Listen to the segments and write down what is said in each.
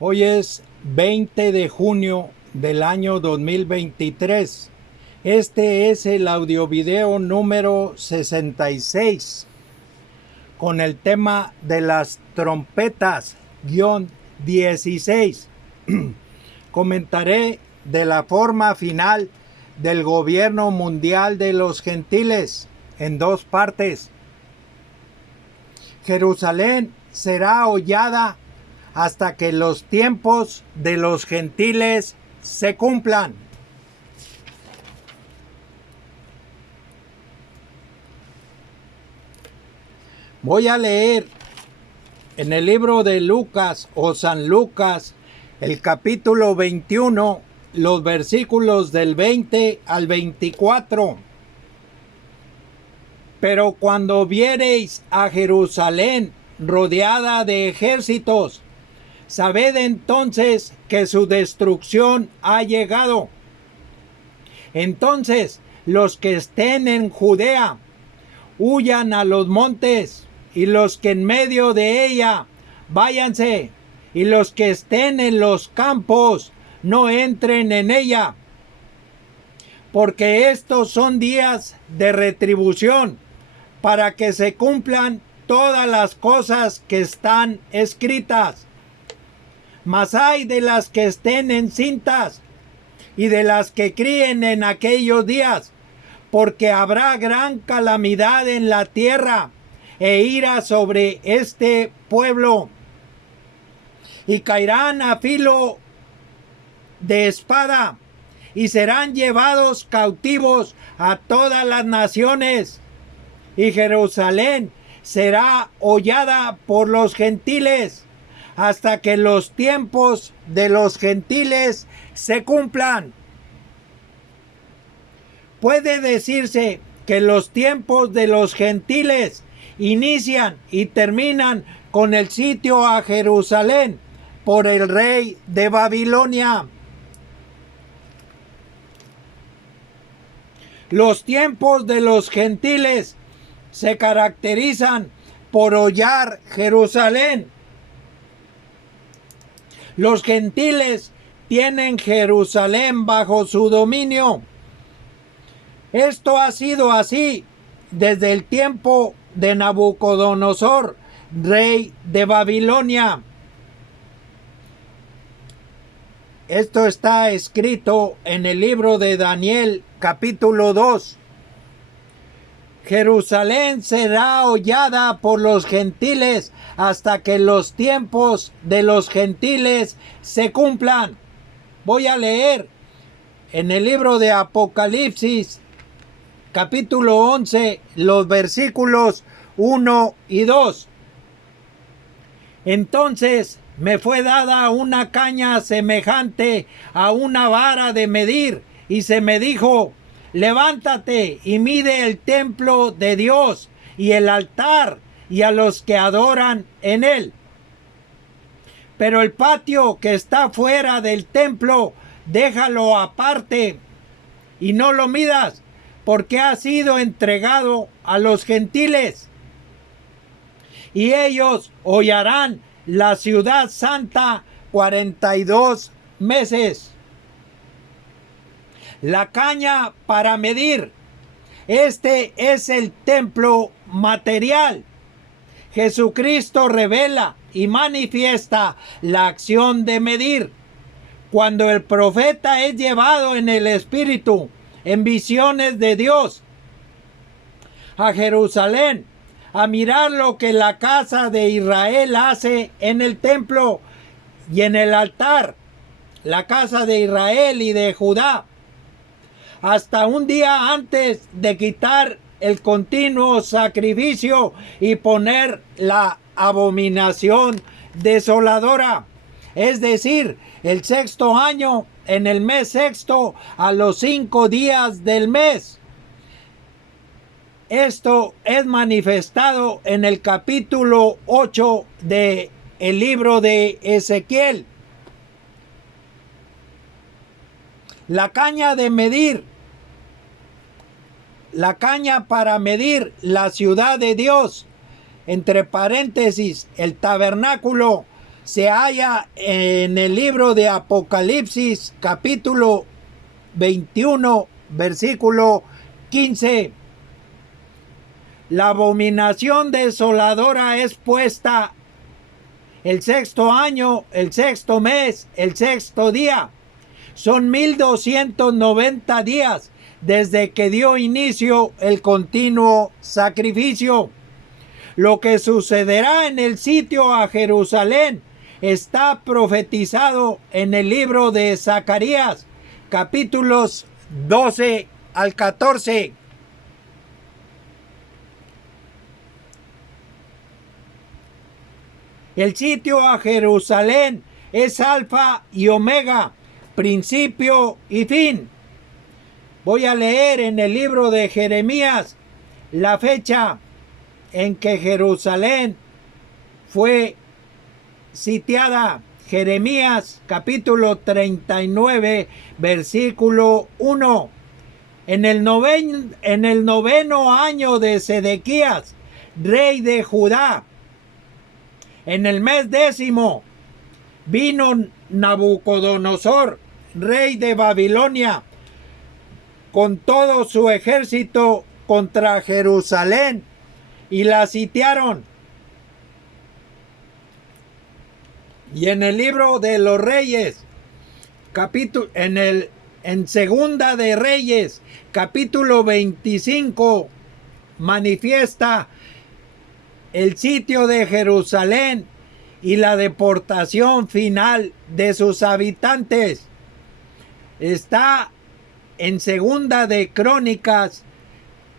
Hoy es 20 de junio del año 2023. Este es el audiovideo número 66 con el tema de las trompetas, guión 16. Comentaré de la forma final del gobierno mundial de los gentiles en dos partes. Jerusalén será hollada hasta que los tiempos de los gentiles se cumplan. Voy a leer en el libro de Lucas o San Lucas, el capítulo 21, los versículos del 20 al 24. Pero cuando viereis a Jerusalén rodeada de ejércitos, sabed entonces que su destrucción ha llegado. Entonces los que estén en Judea huyan a los montes, y los que en medio de ella váyanse, y los que estén en los campos no entren en ella, porque estos son días de retribución, para que se cumplan todas las cosas que están escritas. Mas hay de las que estén encintas y de las que críen en aquellos días, porque habrá gran calamidad en la tierra e ira sobre este pueblo, y caerán a filo de espada, y serán llevados cautivos a todas las naciones, y Jerusalén será hollada por los gentiles, hasta que los tiempos de los gentiles se cumplan. Puede decirse que los tiempos de los gentiles inician y terminan con el sitio a Jerusalén por el rey de Babilonia. Los tiempos de los gentiles se caracterizan por hollar Jerusalén. Los gentiles tienen Jerusalén bajo su dominio. Esto ha sido así desde el tiempo de Nabucodonosor, rey de Babilonia. Esto está escrito en el libro de Daniel, capítulo 2. Jerusalén será hollada por los gentiles hasta que los tiempos de los gentiles se cumplan. Voy a leer en el libro de Apocalipsis, capítulo 11, los versículos 1 y 2. Entonces me fue dada una caña semejante a una vara de medir, y se me dijo: levántate y mide el templo de Dios y el altar y a los que adoran en él. Pero el patio que está fuera del templo, déjalo aparte y no lo midas, porque ha sido entregado a los gentiles. Y ellos hollarán la ciudad santa 42 meses. La caña para medir. Este es el templo material. Jesucristo revela y manifiesta la acción de medir. Cuando el profeta es llevado en el Espíritu, en visiones de Dios, a Jerusalén, a mirar lo que la casa de Israel hace en el templo y en el altar, la casa de Israel y de Judá, hasta un día antes de quitar el continuo sacrificio y poner la abominación desoladora, es decir, el sexto año, en el mes sexto, a los 5 días del mes. Esto es manifestado en el capítulo 8 del libro de Ezequiel. La caña de medir, la caña para medir la ciudad de Dios, entre paréntesis, el tabernáculo, se halla en el libro de Apocalipsis, capítulo 21, versículo 15. La abominación desoladora es puesta el sexto año, el sexto mes, el sexto día. Son 1290 días desde que dio inicio el continuo sacrificio. Lo que sucederá en el sitio a Jerusalén está profetizado en el libro de Zacarías, capítulos 12 al 14. El sitio a Jerusalén es alfa y omega, principio y fin. Voy a leer en el libro de Jeremías la fecha en que Jerusalén fue sitiada. Jeremías capítulo 39, versículo 1. En el noveno año de Sedequías, rey de Judá, en el mes 10, vino Nabucodonosor, rey de Babilonia, con todo su ejército contra Jerusalén y la sitiaron. Y en el libro de los Reyes, en Segunda de Reyes, capítulo 25, manifiesta el sitio de Jerusalén y la deportación final de sus habitantes. Está en Segunda de Crónicas,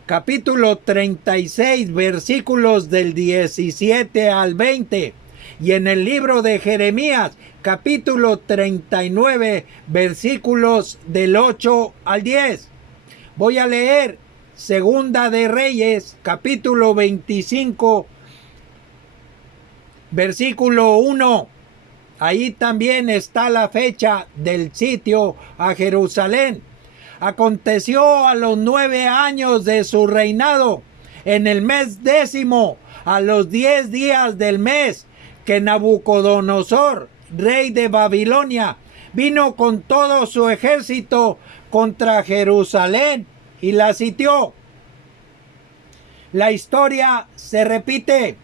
capítulo 36, versículos del 17 al 20. Y en el libro de Jeremías, capítulo 39, versículos del 8 al 10. Voy a leer Segunda de Reyes, capítulo 25, versículo 1. Ahí también está la fecha del sitio a Jerusalén. Aconteció a los 9 años de su reinado, en el mes 10, a los 10 días del mes, que Nabucodonosor, rey de Babilonia, vino con todo su ejército contra Jerusalén y la sitió. La historia se repite.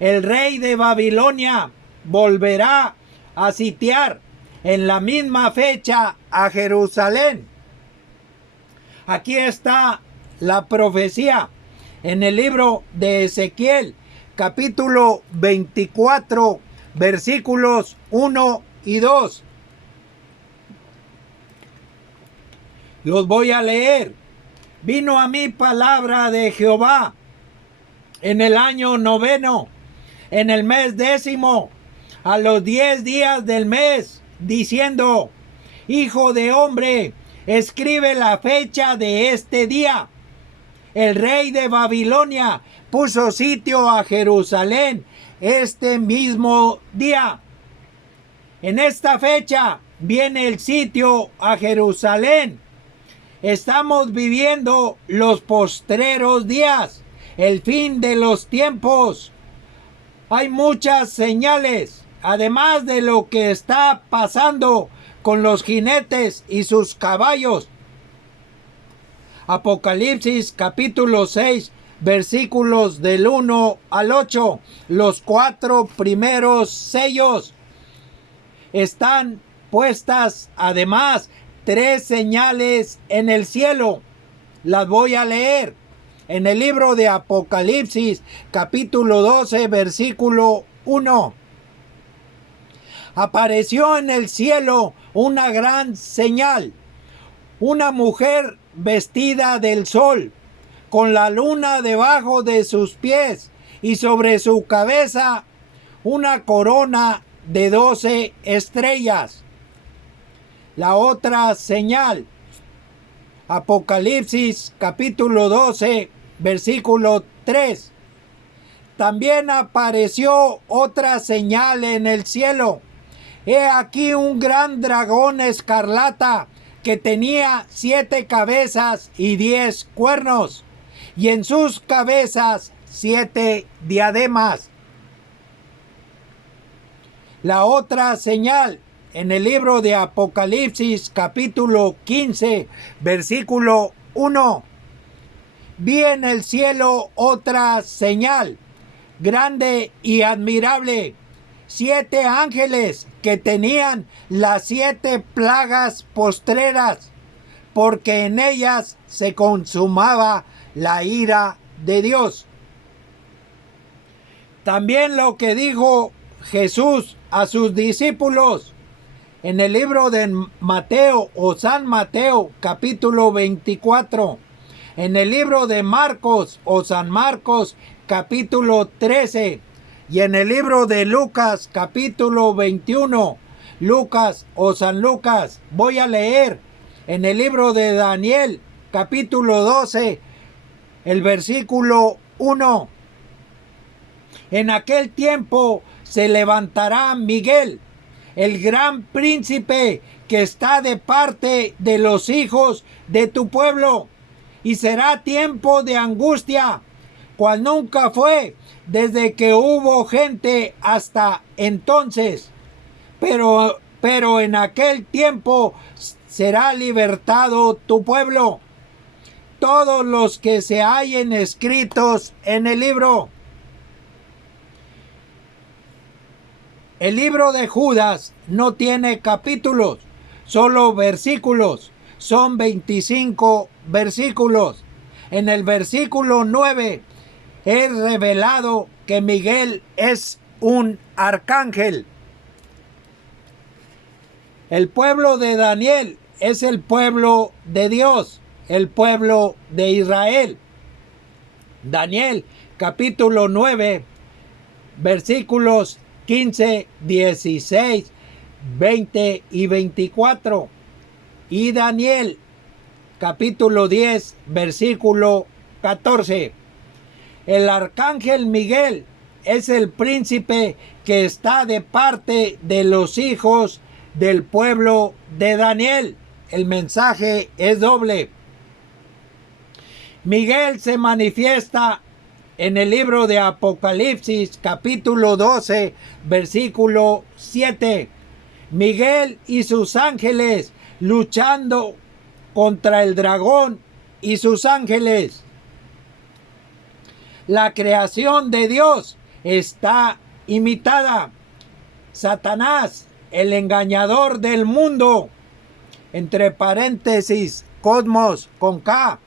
El rey de Babilonia volverá a sitiar en la misma fecha a Jerusalén. Aquí está la profecía en el libro de Ezequiel, capítulo 24, versículos 1 y 2. Los voy a leer. Vino a mí palabra de Jehová en el año 9, en el mes 10, a los 10 días del mes, diciendo: Hijo de hombre, escribe la fecha de este día. El rey de Babilonia puso sitio a Jerusalén este mismo día. En esta fecha viene el sitio a Jerusalén. Estamos viviendo los postreros días, el fin de los tiempos. Hay muchas señales, además de lo que está pasando con los jinetes y sus caballos. Apocalipsis capítulo 6, versículos del 1 al 8. Los 4 primeros sellos. Están puestas además 3 señales en el cielo. Las voy a leer. En el libro de Apocalipsis capítulo 12, versículo 1. Apareció en el cielo una gran señal. Una mujer vestida del sol, con la luna debajo de sus pies, y sobre su cabeza una corona de 12 estrellas. La otra señal, Apocalipsis capítulo 12, versículo 3. También apareció otra señal en el cielo. He aquí un gran dragón escarlata, que tenía 7 cabezas y 10 cuernos, y en sus cabezas 7 diademas. La otra señal en el libro de Apocalipsis capítulo 15, versículo 1. Vi en el cielo otra señal, grande y admirable, 7 ángeles que tenían las 7 plagas postreras, porque en ellas se consumaba la ira de Dios. También lo que dijo Jesús a sus discípulos en el libro de Mateo o San Mateo capítulo 24, en el libro de Marcos o San Marcos capítulo 13 y en el libro de Lucas capítulo 21, Lucas o San Lucas. Voy a leer en el libro de Daniel capítulo 12, el versículo 1. En aquel tiempo se levantará Miguel, el gran príncipe que está de parte de los hijos de tu pueblo, y será tiempo de angustia, cual nunca fue desde que hubo gente hasta entonces. Pero en aquel tiempo será libertado tu pueblo, todos los que se hallen escritos en el libro. El libro de Judas no tiene capítulos, solo versículos. Son 25 versículos. En el versículo 9 es revelado que Miguel es un arcángel. El pueblo de Daniel es el pueblo de Dios, el pueblo de Israel. Daniel capítulo 9, versículos 15, 16, 20 y 24. Y Daniel capítulo 10, versículo 14. El arcángel Miguel es el príncipe que está de parte de los hijos del pueblo de Daniel. El mensaje es doble. Miguel se manifiesta en el libro de Apocalipsis capítulo 12, versículo 7. Miguel y sus ángeles luchando contra el dragón y sus ángeles. La creación de Dios está imitada. Satanás, el engañador del mundo, entre paréntesis, cosmos con K,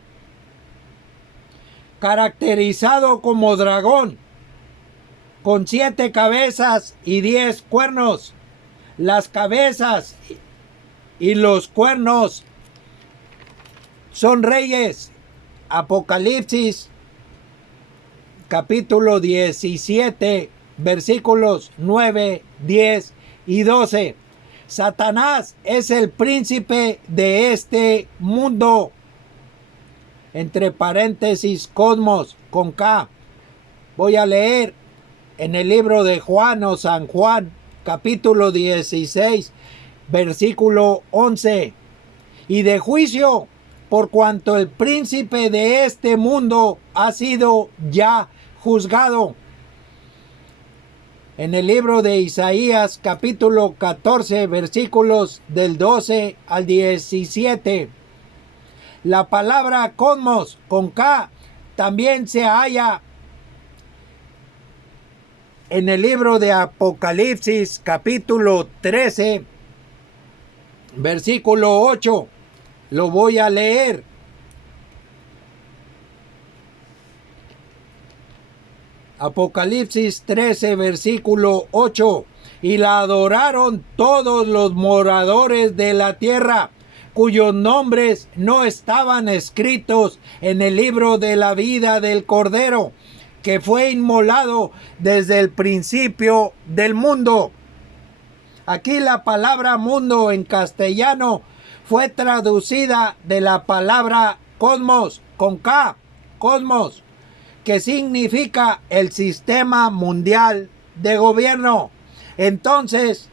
caracterizado como dragón, con 7 cabezas y 10 cuernos. Las cabezas y los cuernos son reyes. Apocalipsis capítulo 17, versículos 9, 10 y 12. Satanás es el príncipe de este mundo, entre paréntesis, cosmos con K. Voy a leer en el libro de Juan o San Juan capítulo 16, versículo 11. Y de juicio, por cuanto el príncipe de este mundo ha sido ya juzgado. En el libro de Isaías capítulo 14, versículos del 12 al 17. La palabra cosmos con K también se halla en el libro de Apocalipsis capítulo 13, versículo 8. Lo voy a leer. Apocalipsis 13, versículo 8. Y la adoraron todos los moradores de la tierra, cuyos nombres no estaban escritos en el libro de la vida del Cordero, que fue inmolado desde el principio del mundo. Aquí la palabra mundo en castellano fue traducida de la palabra cosmos con K, cosmos, que significa el sistema mundial de gobierno. Entonces,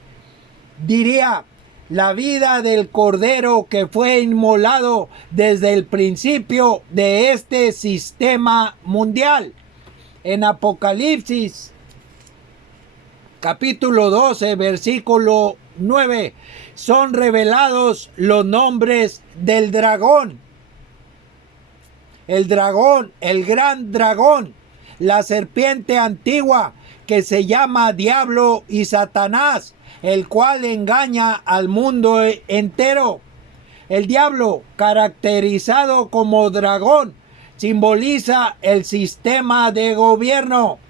diría, la vida del Cordero que fue inmolado desde el principio de este sistema mundial. En Apocalipsis capítulo 12, versículo 9, son revelados los nombres del dragón. El dragón, el gran dragón, la serpiente antigua que se llama Diablo y Satanás, el cual engaña al mundo entero. El diablo, caracterizado como dragón, simboliza el sistema de gobierno.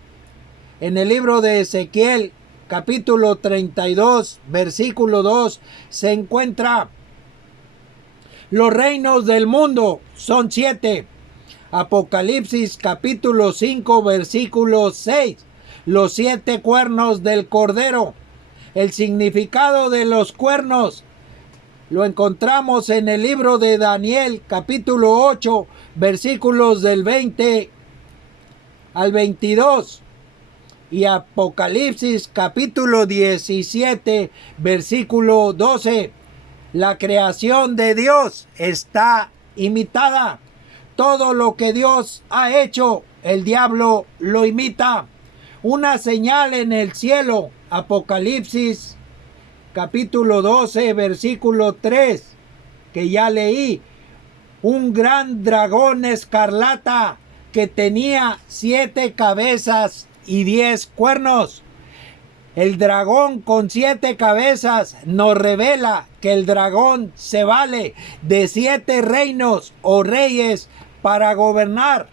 En el libro de Ezequiel, capítulo 32, versículo 2, se encuentra: los reinos del mundo son 7. Apocalipsis capítulo 5, versículo 6. Los 7 cuernos del Cordero. El significado de los cuernos lo encontramos en el libro de Daniel capítulo 8, versículos del 20 al 22. Y Apocalipsis capítulo 17, versículo 12. La creación de Dios está imitada. Todo lo que Dios ha hecho, el diablo lo imita. Una señal en el cielo. Apocalipsis capítulo 12, versículo 3, que ya leí. Un gran dragón escarlata que tenía 7 cabezas y 10 cuernos. El dragón con 7 cabezas nos revela que el dragón se vale de 7 reinos o reyes para gobernar.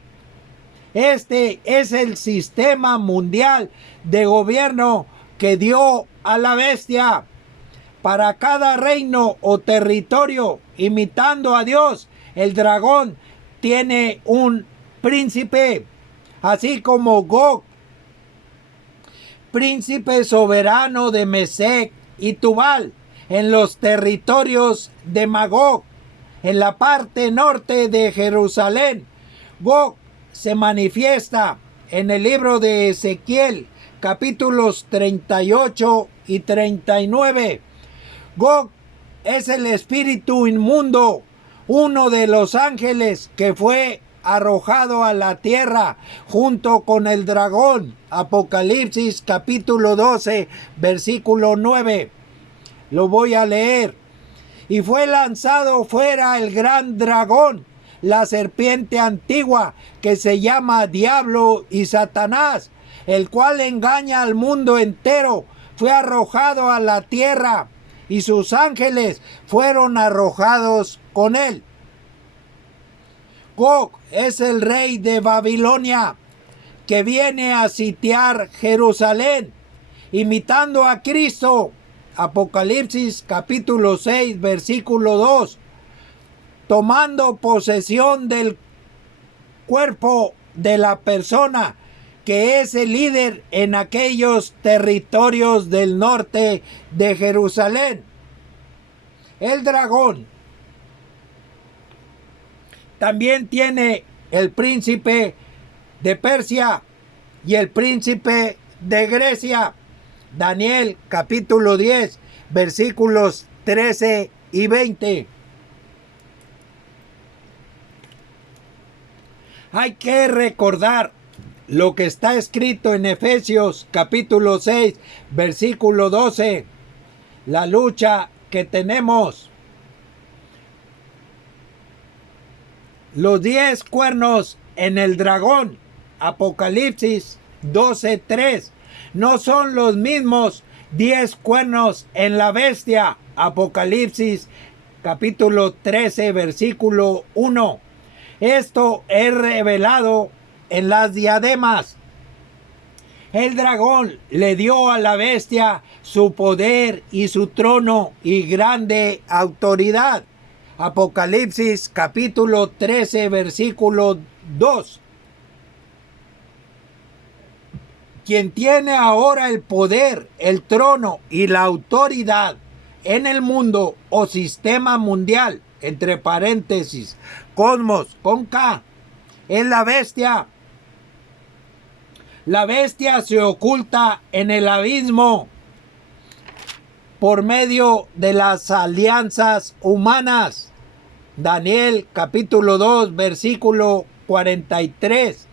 Este es el sistema mundial de gobierno que dio a la bestia. Para cada reino o territorio, imitando a Dios, el dragón tiene un príncipe, así como Gog, príncipe soberano de Mesec y Tubal, en los territorios de Magog, en la parte norte de Jerusalén. Gog se manifiesta en el libro de Ezequiel, capítulos 38 y 39. Gog es el espíritu inmundo, uno de los ángeles que fue arrojado a la tierra junto con el dragón. Apocalipsis capítulo 12, versículo 9. Lo voy a leer. Y fue lanzado fuera el gran dragón, la serpiente antigua, que se llama Diablo y Satanás, el cual engaña al mundo entero. Fue arrojado a la tierra y sus ángeles fueron arrojados con él. Gog es el rey de Babilonia que viene a sitiar Jerusalén, imitando a Cristo. Apocalipsis capítulo 6, versículo 2. Tomando posesión del cuerpo de la persona que es el líder en aquellos territorios del norte de Jerusalén. El dragón también tiene el príncipe de Persia y el príncipe de Grecia. Daniel capítulo 10, versículos 13 y 20. Hay que recordar lo que está escrito en Efesios capítulo 6, versículo 12. La lucha que tenemos. Los 10 cuernos en el dragón. Apocalipsis 12:3. No son los mismos 10 cuernos en la bestia. Apocalipsis capítulo 13, versículo 1. Esto es revelado en las diademas. El dragón le dio a la bestia su poder y su trono y grande autoridad. Apocalipsis capítulo 13, versículo 2. Quien tiene ahora el poder, el trono y la autoridad en el mundo o sistema mundial, entre paréntesis, cosmos, con K, es la bestia. La bestia se oculta en el abismo por medio de las alianzas humanas. Daniel capítulo 2, versículo 43.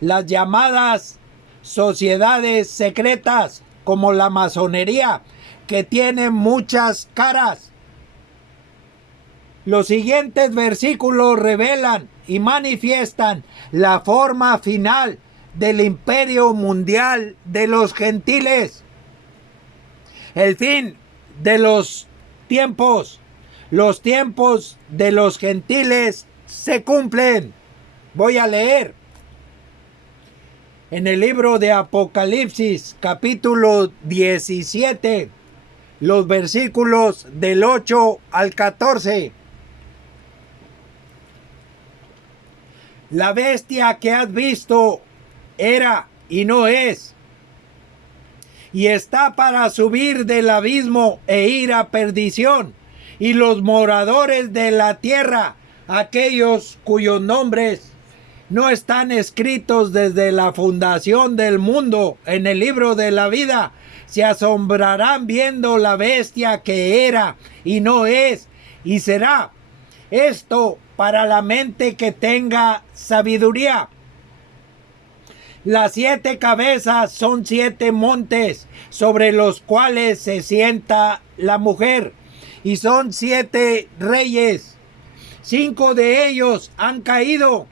Las llamadas sociedades secretas como la masonería, que tiene muchas caras. Los siguientes versículos revelan y manifiestan la forma final del imperio mundial de los gentiles. El fin de los tiempos de los gentiles se cumplen. Voy a leer en el libro de Apocalipsis, capítulo 17, los versículos del 8 al 14. La bestia que has visto era y no es, y está para subir del abismo e ir a perdición, y los moradores de la tierra, aquellos cuyos nombres no están escritos desde la fundación del mundo en el libro de la vida, se asombrarán viendo la bestia que era y no es y será. Esto para la mente que tenga sabiduría. Las 7 cabezas son 7 montes sobre los cuales se sienta la mujer, y son 7 reyes. 5 de ellos han caído,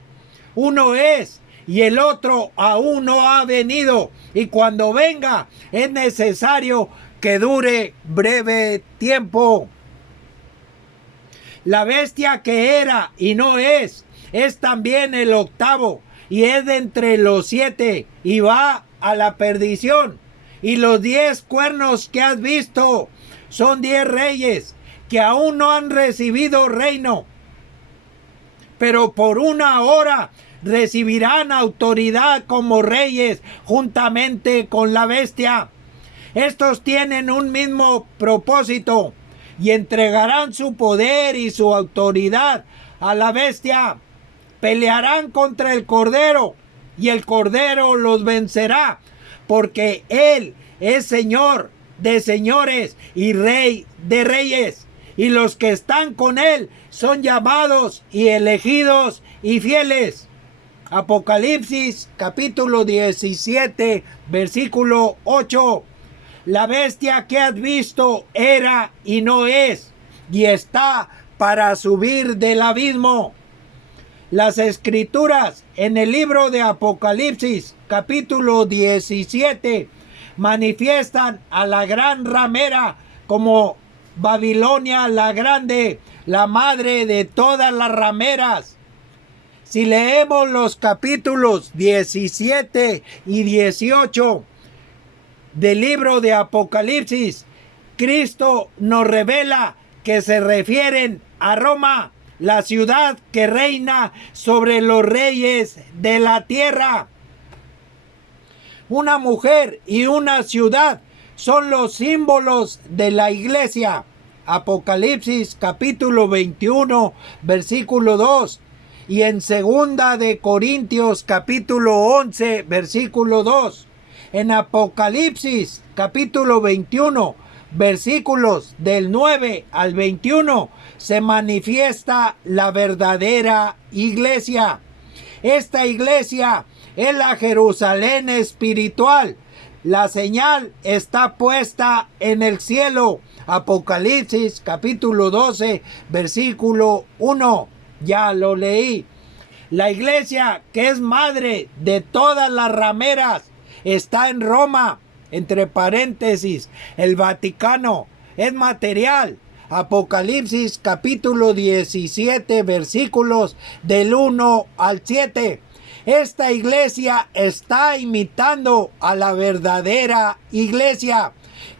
uno es y el otro aún no ha venido, y cuando venga es necesario que dure breve tiempo. La bestia que era y no es también el octavo, y es de entre los 7, y va a la perdición. Y los 10 cuernos que has visto son 10 reyes que aún no han recibido reino, pero por una hora recibirán autoridad como reyes juntamente con la bestia. Estos tienen un mismo propósito y entregarán su poder y su autoridad a la bestia. Pelearán contra el Cordero y el Cordero los vencerá, porque Él es Señor de señores y Rey de reyes, y los que están con Él son llamados y elegidos y fieles. Apocalipsis capítulo 17 versículo 8. La bestia que has visto era y no es, y está para subir del abismo. Las escrituras en el libro de Apocalipsis capítulo 17 manifiestan a la gran ramera como Babilonia la Grande, la madre de todas las rameras. Si leemos los capítulos 17 y 18 del libro de Apocalipsis, Cristo nos revela que se refieren a Roma, la ciudad que reina sobre los reyes de la tierra. Una mujer y una ciudad son los símbolos de la iglesia. Apocalipsis capítulo 21 versículo 2, y en segunda de Corintios capítulo 11 versículo 2. En Apocalipsis capítulo 21 versículos del 9 al 21 se manifiesta la verdadera iglesia. Esta iglesia es la Jerusalén espiritual. La señal está puesta en el cielo. Apocalipsis capítulo 12 versículo 1. Ya lo leí. La iglesia, que es madre de todas las rameras, está en Roma. Entre paréntesis, el Vaticano es material. Apocalipsis capítulo 17 versículos del 1 al 7. Esta iglesia está imitando a la verdadera iglesia.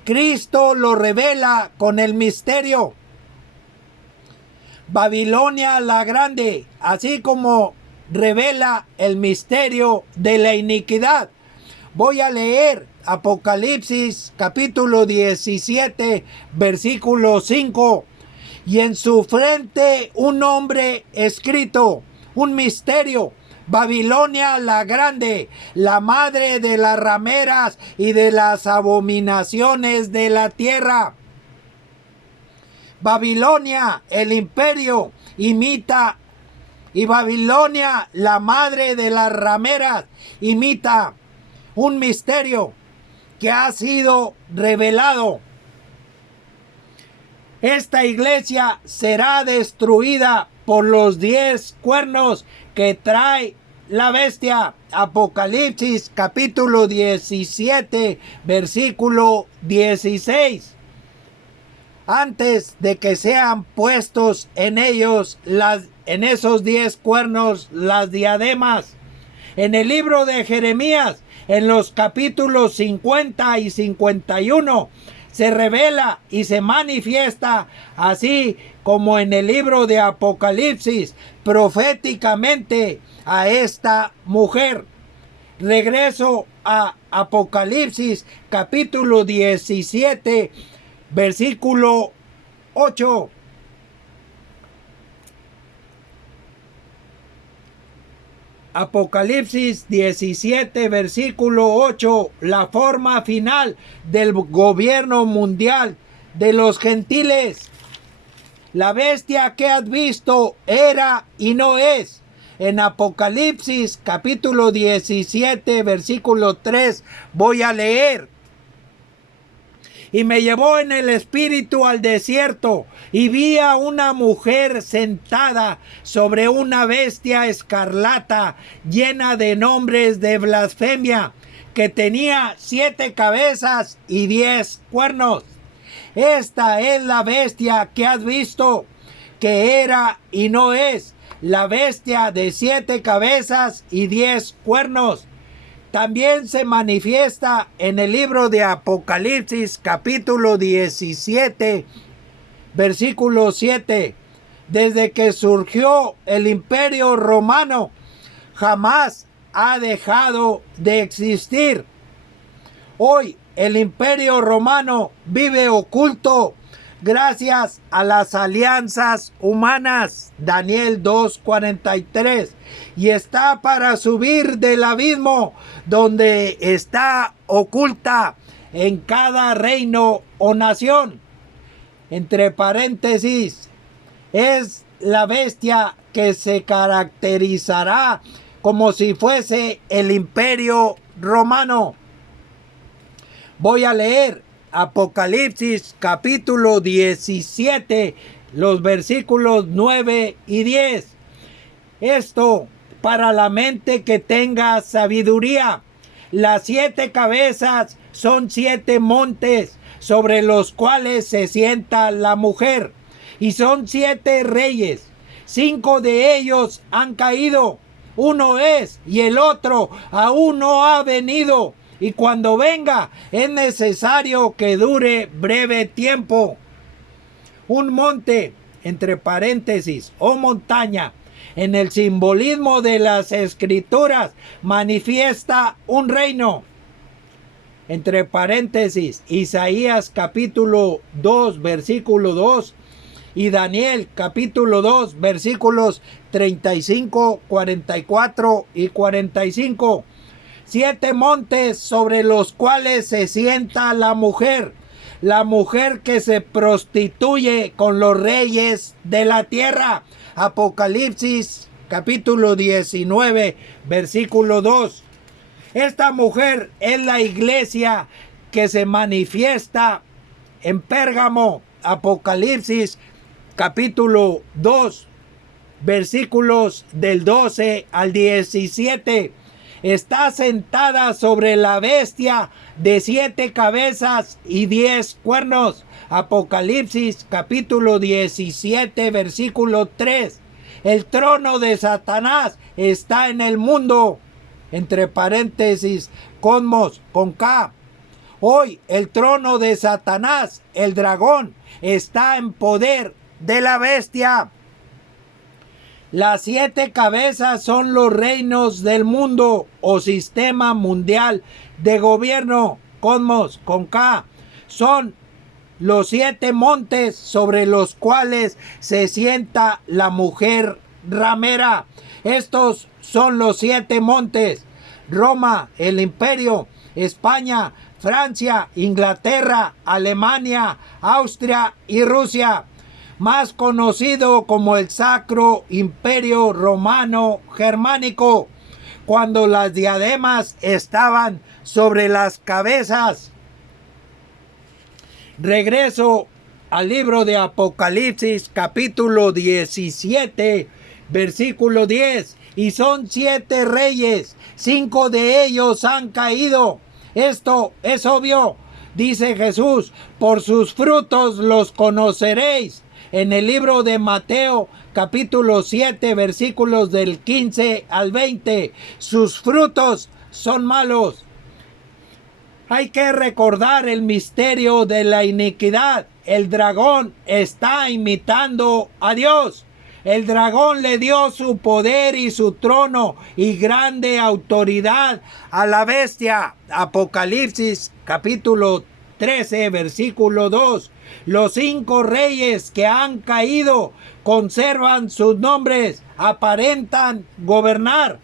Cristo lo revela con el misterio. Babilonia la Grande, así como revela el misterio de la iniquidad. Voy a leer Apocalipsis capítulo 17 versículo 5. Y en su frente un nombre escrito, un misterio: Babilonia la Grande, la madre de las rameras y de las abominaciones de la tierra. Babilonia, el imperio, imita, y Babilonia, la madre de las rameras, imita un misterio. que ha sido revelado. Esta iglesia será destruida por los 10 cuernos que trae la bestia. Apocalipsis capítulo 17, versículo 16. Antes de que sean puestos en ellos, en esos 10 cuernos, las diademas. En el libro de Jeremías, en los capítulos 50 y 51, se revela y se manifiesta, así como en el libro de Apocalipsis, proféticamente a esta mujer. Regreso a Apocalipsis capítulo 17, versículo 8. Apocalipsis 17, versículo 8, la forma final del gobierno mundial de los gentiles. La bestia que has visto era y no es. En Apocalipsis capítulo 17, versículo 3, voy a leer. Y me llevó en el espíritu al desierto, y vi a una mujer sentada sobre una bestia escarlata, llena de nombres de blasfemia, que tenía 7 cabezas y 10 cuernos. Esta es la bestia que has visto, que era y no es, la bestia de 7 cabezas y 10 cuernos. También se manifiesta en el libro de Apocalipsis capítulo 17, versículo 7. Desde que surgió el imperio romano, jamás ha dejado de existir. Hoy el imperio romano vive oculto gracias a las alianzas humanas, Daniel 2:43, y está para subir del abismo donde está oculta en cada reino o nación. Entre paréntesis, es la bestia que se caracterizará como si fuese el imperio romano. Voy a leer Apocalipsis capítulo 17, los versículos 9 y 10. Esto para la mente que tenga sabiduría. Las 7 cabezas son 7 montes sobre los cuales se sienta la mujer, y son 7 reyes. 5 de ellos han caído, uno es y el otro aún no ha venido. Y cuando venga es necesario que dure breve tiempo. Un monte, entre paréntesis, o montaña, en el simbolismo de las escrituras, manifiesta un reino. Entre paréntesis, Isaías capítulo 2, versículo 2, y Daniel capítulo 2, versículos 35, 44 y 45. 7 montes sobre los cuales se sienta la mujer que se prostituye con los reyes de la tierra. Apocalipsis capítulo 19, versículo 2. Esta mujer es la iglesia que se manifiesta en Pérgamo. Apocalipsis capítulo 2, versículos del 12 al 17. Está sentada sobre la bestia de 7 cabezas y 10 cuernos. Apocalipsis capítulo 17, versículo 3. El trono de Satanás está en el mundo. Entre paréntesis, cosmos, con K. Hoy el trono de Satanás, el dragón, está en poder de la bestia. Las 7 cabezas son los reinos del mundo o sistema mundial de gobierno, cosmos, con K. Son los 7 montes sobre los cuales se sienta la mujer ramera. Estos son los 7 montes: Roma, el imperio, España, Francia, Inglaterra, Alemania, Austria y Rusia, más conocido como el Sacro Imperio Romano Germánico, cuando las diademas estaban sobre las cabezas. Regreso al libro de Apocalipsis, capítulo 17, versículo 10. Y son 7 reyes, 5 de ellos han caído. Esto es obvio, dice Jesús, por sus frutos los conoceréis. En el libro de Mateo, capítulo 7, versículos del 15 al 20, sus frutos son malos. Hay que recordar el misterio de la iniquidad. El dragón está imitando a Dios. El dragón le dio su poder y su trono y grande autoridad a la bestia. Apocalipsis capítulo 13, versículo 2. Los 5 reyes que han caído conservan sus nombres, aparentan gobernar,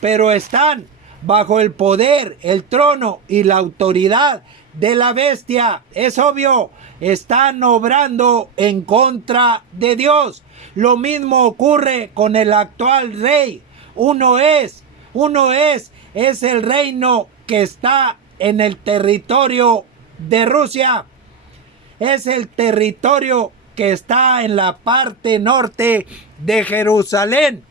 pero están bajo el poder, el trono y la autoridad de la bestia. Es obvio, están obrando en contra de Dios. Lo mismo ocurre con el actual rey. Uno es el reino que está en el territorio de Rusia. Es el territorio que está en la parte norte de Jerusalén.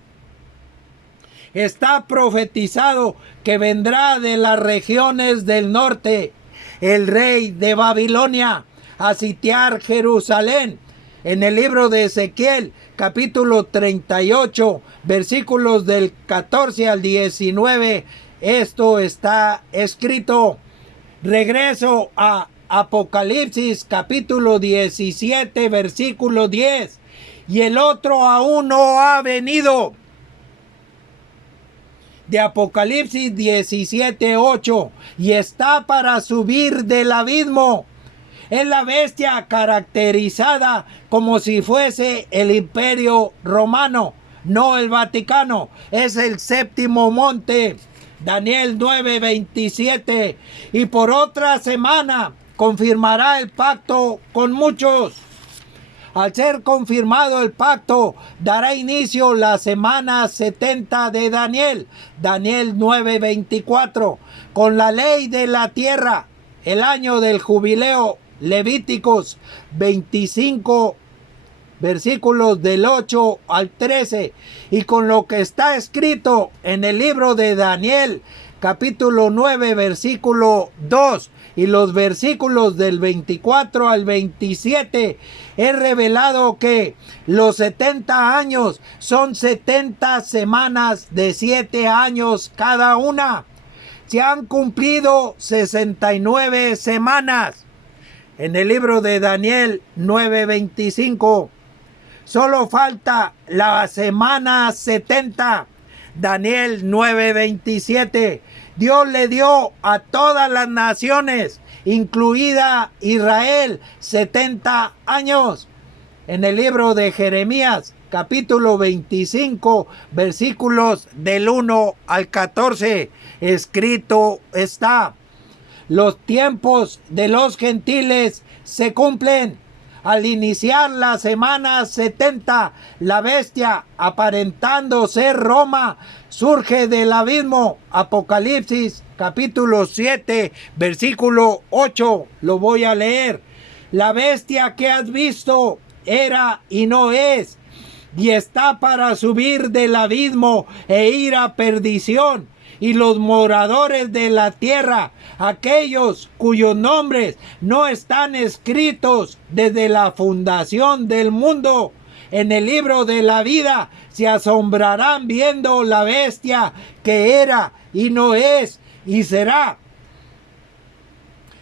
Está profetizado que vendrá de las regiones del norte el rey de Babilonia a sitiar Jerusalén. En el libro de Ezequiel, capítulo 38, versículos del 14 al 19, esto está escrito. Regreso a Apocalipsis, capítulo 17, versículo 10. Y el otro aún no ha venido. De Apocalipsis 17, 8. Y está para subir del abismo. Es la bestia caracterizada como si fuese el Imperio Romano, no el Vaticano. Es el séptimo monte. Daniel 9:27. Y por otra semana confirmará el pacto con muchos. Al ser confirmado el pacto, dará inicio la semana 70 de Daniel. Daniel 9:24. Con la ley de la tierra, el año del jubileo. Levíticos 25, versículos del 8 al 13. Y con lo que está escrito en el libro de Daniel, capítulo 9, versículo 2. Y los versículos del 24 al 27, he revelado que los 70 años son 70 semanas de 7 años cada una. Se han cumplido 69 semanas. En el libro de Daniel 9:25, solo falta la semana 70. Daniel 9:27. Dios le dio a todas las naciones, incluida Israel, 70 años. En el libro de Jeremías, capítulo 25, versículos del 1 al 14, escrito está: los tiempos de los gentiles se cumplen. Al iniciar la semana 70, la bestia, aparentando ser Roma, surge del abismo. Apocalipsis capítulo 7, versículo 8. Lo voy a leer. La bestia que has visto era y no es, y está para subir del abismo e ir a perdición. Y los moradores de la tierra, aquellos cuyos nombres no están escritos desde la fundación del mundo en el libro de la vida, se asombrarán viendo la bestia que era y no es y será.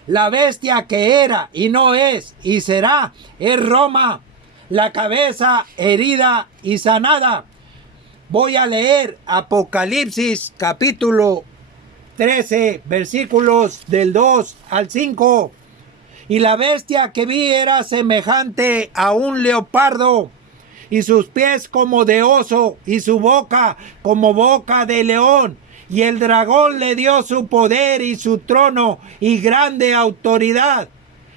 La bestia que era y no es y será es Roma, la cabeza herida y sanada. Voy a leer Apocalipsis capítulo 13, versículos del 2 al 5. Y la bestia que vi era semejante a un leopardo, y sus pies como de oso, y su boca como boca de león. Y el dragón le dio su poder y su trono y grande autoridad.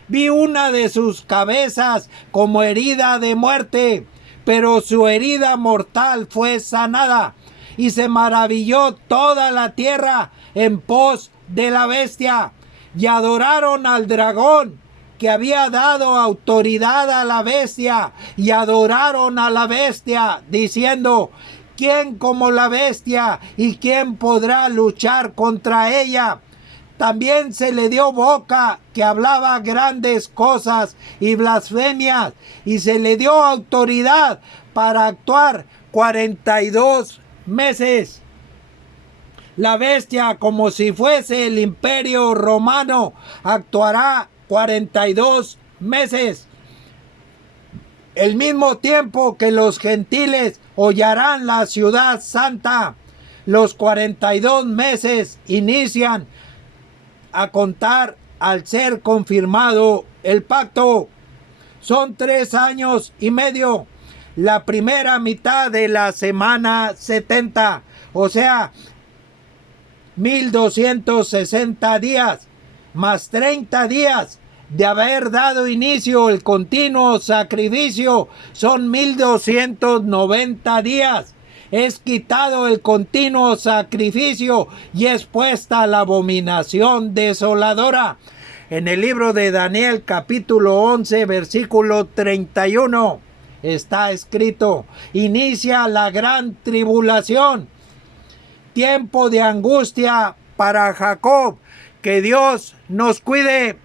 Vi una de sus cabezas como herida de muerte, pero su herida mortal fue sanada. y se maravilló toda la tierra en pos de la bestia, y adoraron al dragón, que había dado autoridad a la bestia, y adoraron a la bestia, diciendo: ¿quién como la bestia? ¿Y quién podrá luchar contra ella? También se le dio boca, que hablaba grandes cosas y blasfemias, y se le dio autoridad para actuar 42 meses. La bestia, como si fuese el imperio romano, actuará 42 meses. El mismo tiempo que los gentiles hollarán la ciudad santa. Los 42 meses inician a contar al ser confirmado el pacto. Son 3 años y medio. La primera mitad de la semana 70, o sea, 1260 días, más 30 días de haber dado inicio el continuo sacrificio, son 1290 días. Es quitado el continuo sacrificio y es puesta la abominación desoladora. En el libro de Daniel, capítulo 11, versículo 31, está escrito: inicia la gran tribulación, tiempo de angustia para Jacob. Que Dios nos cuide.